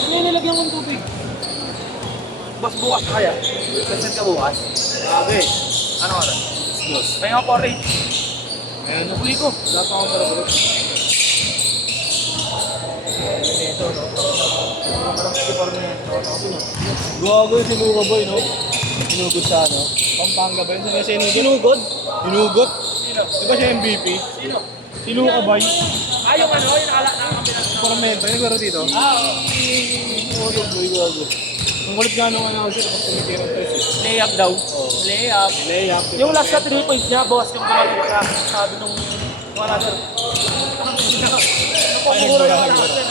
Hindi nilagyan kong tubig. Bas bukas na kaya? Present ka bukas? Sabi. Ano oras? Yes. May nga porridge. Ngayon na. Huli ko. Wala pa akong marabot. Ito, no? Parang sikipar na yun. Gago yung sinuga boy, no? Sinugod sa ano? Pampanga ba yun? Saan siya sinugod? Sinugod? Sinugod? Sino? Di ba siya MVP? Sino? Sinuga boy? Ah, yung ano, yung nakapinag na. Parang men, parang naglaro dito? Oo. Oo, boy, gago. Ang kulit nga nung announcer kapag tumitira ng press. Layup daw. Layup. Layup. Yung last na 3 points niya, boss, yung gumagawin ka. Sabi nung manager. Napapaguro yung announcer.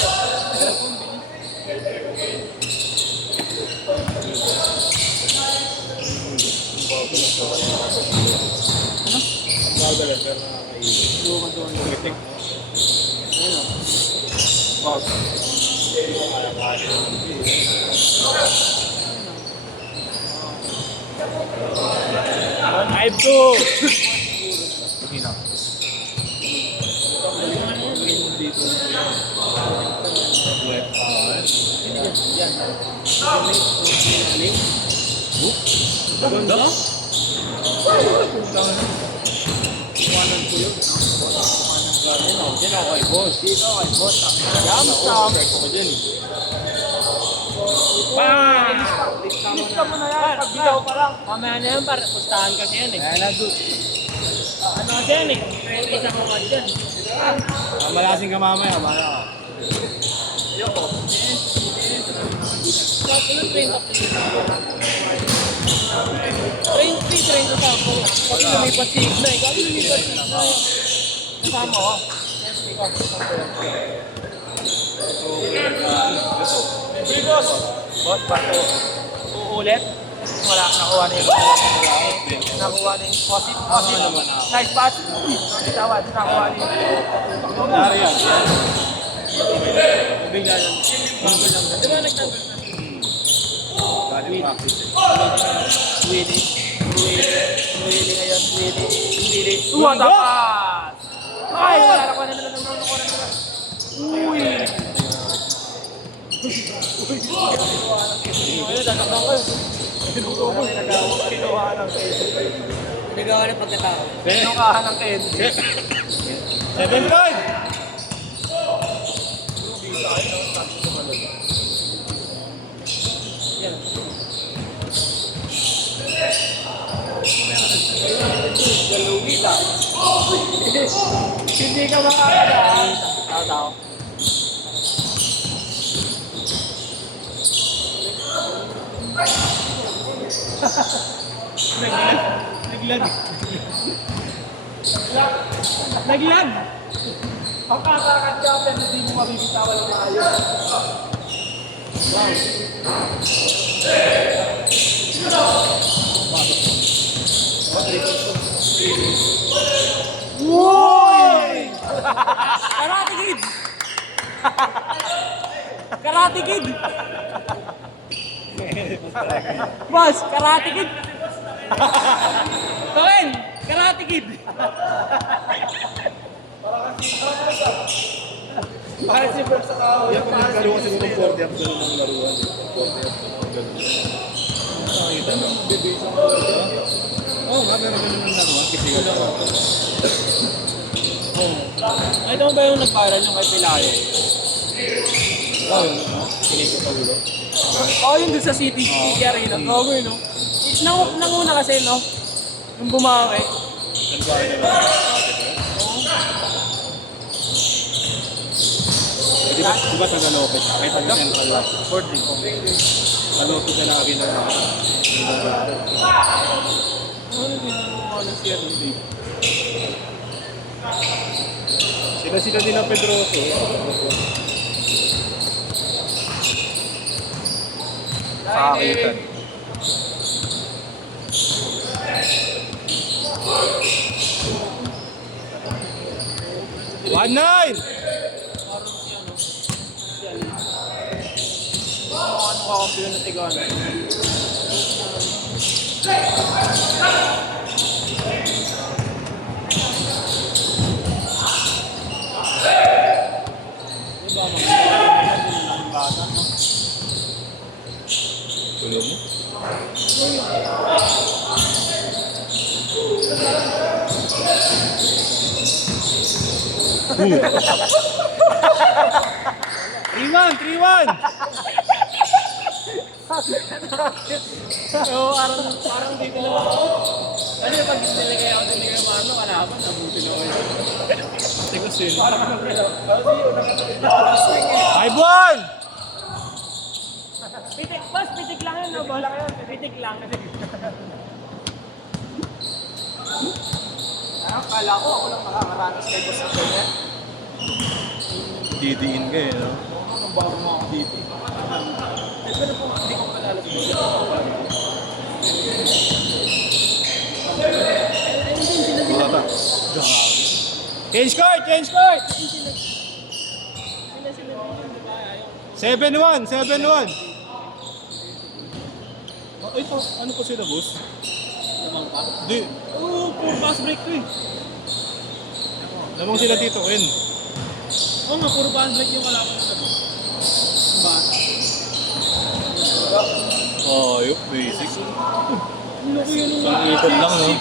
Bagal yan, pero nakakaiwan. Luman doon. Tumitik. Ayun o. Boss. 5-2! Hindi na. Ganda? Iwanan ko yun. Diyan ako kay boss. Dito ako kay boss. Jam stop. Ako dyan. Lista mo na yan. Pagbigaw pa lang. Mamaya na yan. Pustahan kasi yan eh. Ayan na, dude. Ano kasi yan eh. Isa ko nga dyan. Malasing ka mamaya, mamaya ka. Ayoko. Sabi ng train up. Train 3, train up ako. Kasi lumipat sigla eh. Kasi lumipat sigla eh. Kasama ko. Yes, ikaw. Boss! Boss, bato. Uulit. Wala, nakuha na yung nakuha na yung positive. Nice pass. Tawad, nakuha na yung Dari yan. bigla lang. Bagal lang. Di ba nag-number na? Galing practice eh. Willy ngayon. Willy. What the pass! Ay, wala na ko na naman. Uy! Ayun, dadakdan ko yun. Kinuha ng candy. Nagawa ng pagkatao. Kinuha ng candy. 7-5! Galugita. Hindi ka makakadaan. Tao. Naglag. Ang kakakat ka pero hindi mo mabibitawan ng ayos. Wow! Karate Kid! Karate Kid! Boss, Karate Kid! Gawin! Karate Kid! Parang si Bert sa kahoy. Yan, kung nagkaroon kasi ng 40 up, ganun ang laruan. 40 up, ganun. Nakakita mo, bibisa ko. Oo nga, pero ganun ang laruan. Kasi Ito ba yung nag-viral yung kay Pilayo? Oo, yun. Pinito pa ulo. Oo, yun dun sa City Arena. Oo, yun, no? Nanguna kasi, no? Yung bumawi. Di ba taga-Lopez? May taga-Central lang. 14. Taga-Lopez na lagi na lang. Ano ginagawa ng siya doon dito? Sila din ang Pedroso. Sakitan. One nine! Ano ka kung na tigana? 3-1, 3-1. So, parang dito lang ako. Ano yung pag nilagay ako din kay Marlo, kalaban, nabuti na ako yun. Tingos yun. Parang nagkala. 5-1. Pitik, boss, pitik lang yun, no? Bola kayo, pitik lang. Kala ko, ako lang makakaranas kay boss ng ganyan. Didiin ka eh, no? Anong bago mo ako dito? Eh, pero po, hindi ko kalala dito. Bata. Change court! Change court! 7-1! 7-1! Ay, ano po sila, boss? Lamang pa? Di. Oo, puro fast break to eh. Lamang sila dito, Ken. Oo nga, puro fast break yung kalaban na sabi. Bata. Oh, yung basic. Ano ko yun Isang ikot lang, no?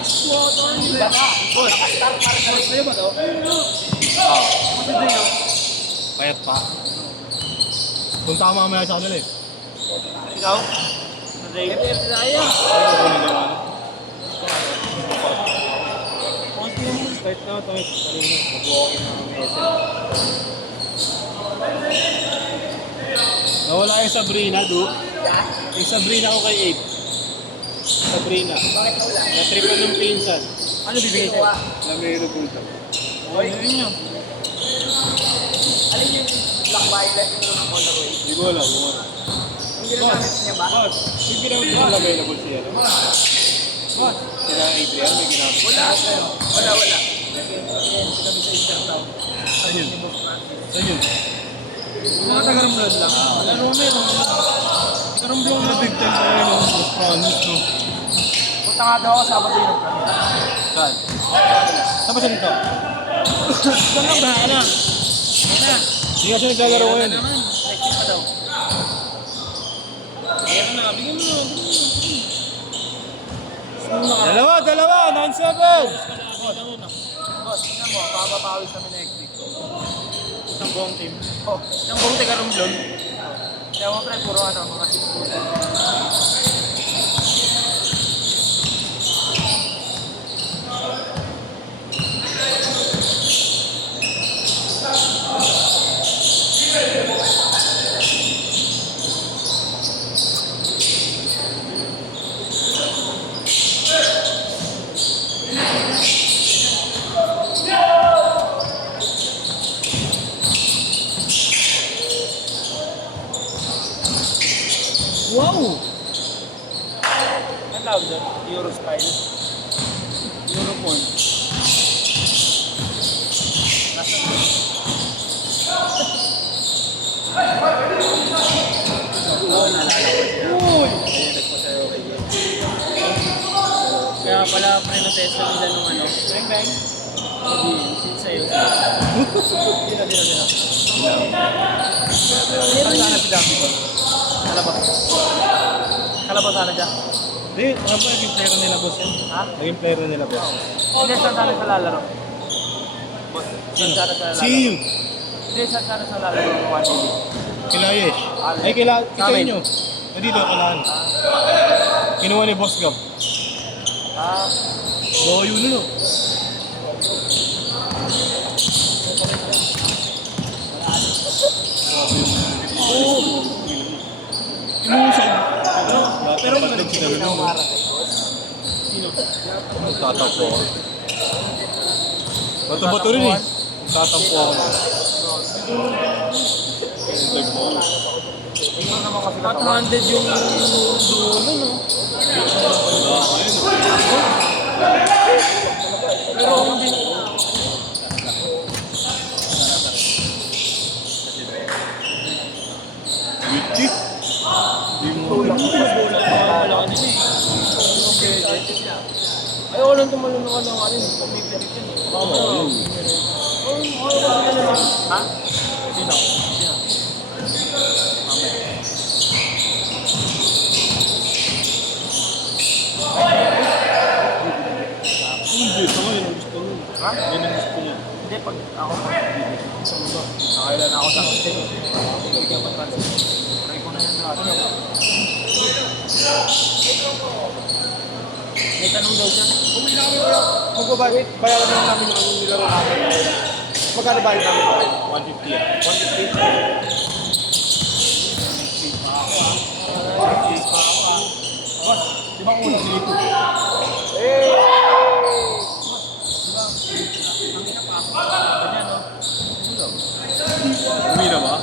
Bata. Boss, nakastart para sa sa'yo ba to? Ah, Kasi din yun. payat pa. Punta ka mamaya sa kanila eh. Ikaw? FF tayo. Start na ito. Mag-walking na kami. Nawala yung Sabrina, Du. Yung Sabrina ko kay Abe. Sabrina. Bakit wala? Natripan ng pinsan. Ano bibigay sa'yo? Lamero punta. Oy, yun yun. Alin yung black violet yung mga color way? Hindi ko alam kung ano. Ang ginagamit niya ba? Boss, yung pinag-pinag available siya. Boss. Sila Adrian, may ginamit. Wala. Wala. Saan yun? Saan yun? Mga taga-ramblad lang. Laro mo yun. Taga-ramblad Mga big time pa yun, no? Mas promise, no? Punta nga daw ako Sabado yun. Saan? Saan ba siya nito? Saan lang ba? Ano? Hindi nga siya naglalaro ngayon. Next week pa daw. Ayan na, bigyan mo. Dalawa, 9-7! Boss, tingnan mo, papapawis kami next week. Isang buong team. Oh, isang buong taga-ramblad. Kaya mo pre, puro ano, mga 6 goals. Wow! Ang tawag doon? Euro style. Euro porn. Oo, naalala ko siya. Uy! Kaya nagpasayo kay Jay. Kaya pala pre-testa nila nung ano. Bang bang. Hindi, sa'yo. Dino. Saan sana si Dami ko? Kalabas. Kalabas sana siya. Hindi, mga pa naging player nila, boss yan. Ha? Naging player nila, boss. Hindi, saan sana sa lalaro? Saan sana sa lalaro? Si Hindi, saan sana sa lalaro ng 1 million? Kila Yesh. Ay, kila Sa amin. inyo. Dito, kailangan. Kinuha ni Boss Gab. Ah, Boyo nun, no? Imusog. Pero magaling sila rin, no? sino? Tatampo ako. Bato-bato rin eh. Tatampo ako. Tingnan naman kasi 400 yung dulo, no? Pero hindi. Wichi. Di mo. Wala ka din eh. Ay, walang tumalunok ka ng ano, pag-bibitik yun. Ha? Sino? Hindi, sa ngayon ang gusto mo. Ha? Yan ang gusto niya. Hindi, pag ako nakailan ako sa hotel. Bigyan ko transit. Try ko na yan lahat. May tanong daw siya. Kung hindi namin magbabayad, bayaran lang namin yung nilaro namin. Magkano bayad namin? 150 yan. 150. Boss, di ba unang dito? Ganyan, no? Uwi na ba?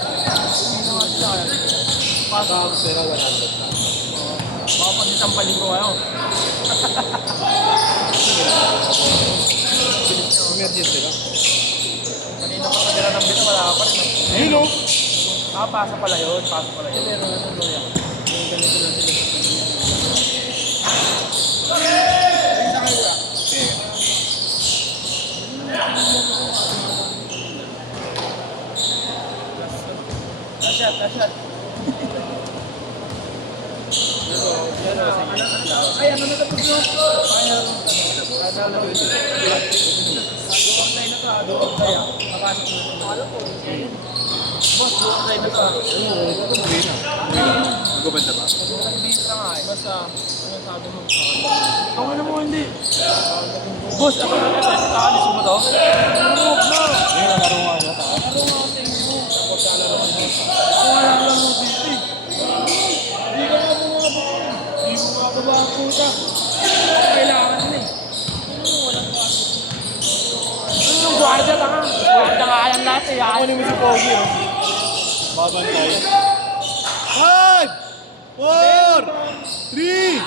Pasok. Sira 100 na. Baka pag isang paling ko ngayon. Emergency lang. Kanina pa kabila ng bita, wala ka pa rin. Ayun o. Pasa pala yun. Pasa pala yun. Meron na ito yan. Yung ganito lang sila. Okay. Kasyat. Ay, ano na tapos yun? Ay, ano na online na ka. Kaya, napasok na. Boss, online na ka. Uwi na. Magubad na ba? Nagbihis na nga eh. Basta, ano sabi mo? Ako na mo hindi. Boss, ako na kasi kaalis mo to? Huwag na. Ngayon, nalaro nga na tayo. Laro nga sa inyo. Ako sa laro mo. Ako nga lang lang mo dito eh. Hindi ka nga bumaba. Hindi mo nga baba ang puta. Kailangan din eh. Ano yung gwardiya ka nga? Gwardiya nga yan lahat eh. Ako ni Mr. Pogi o. Babantay. 5, 4, 3,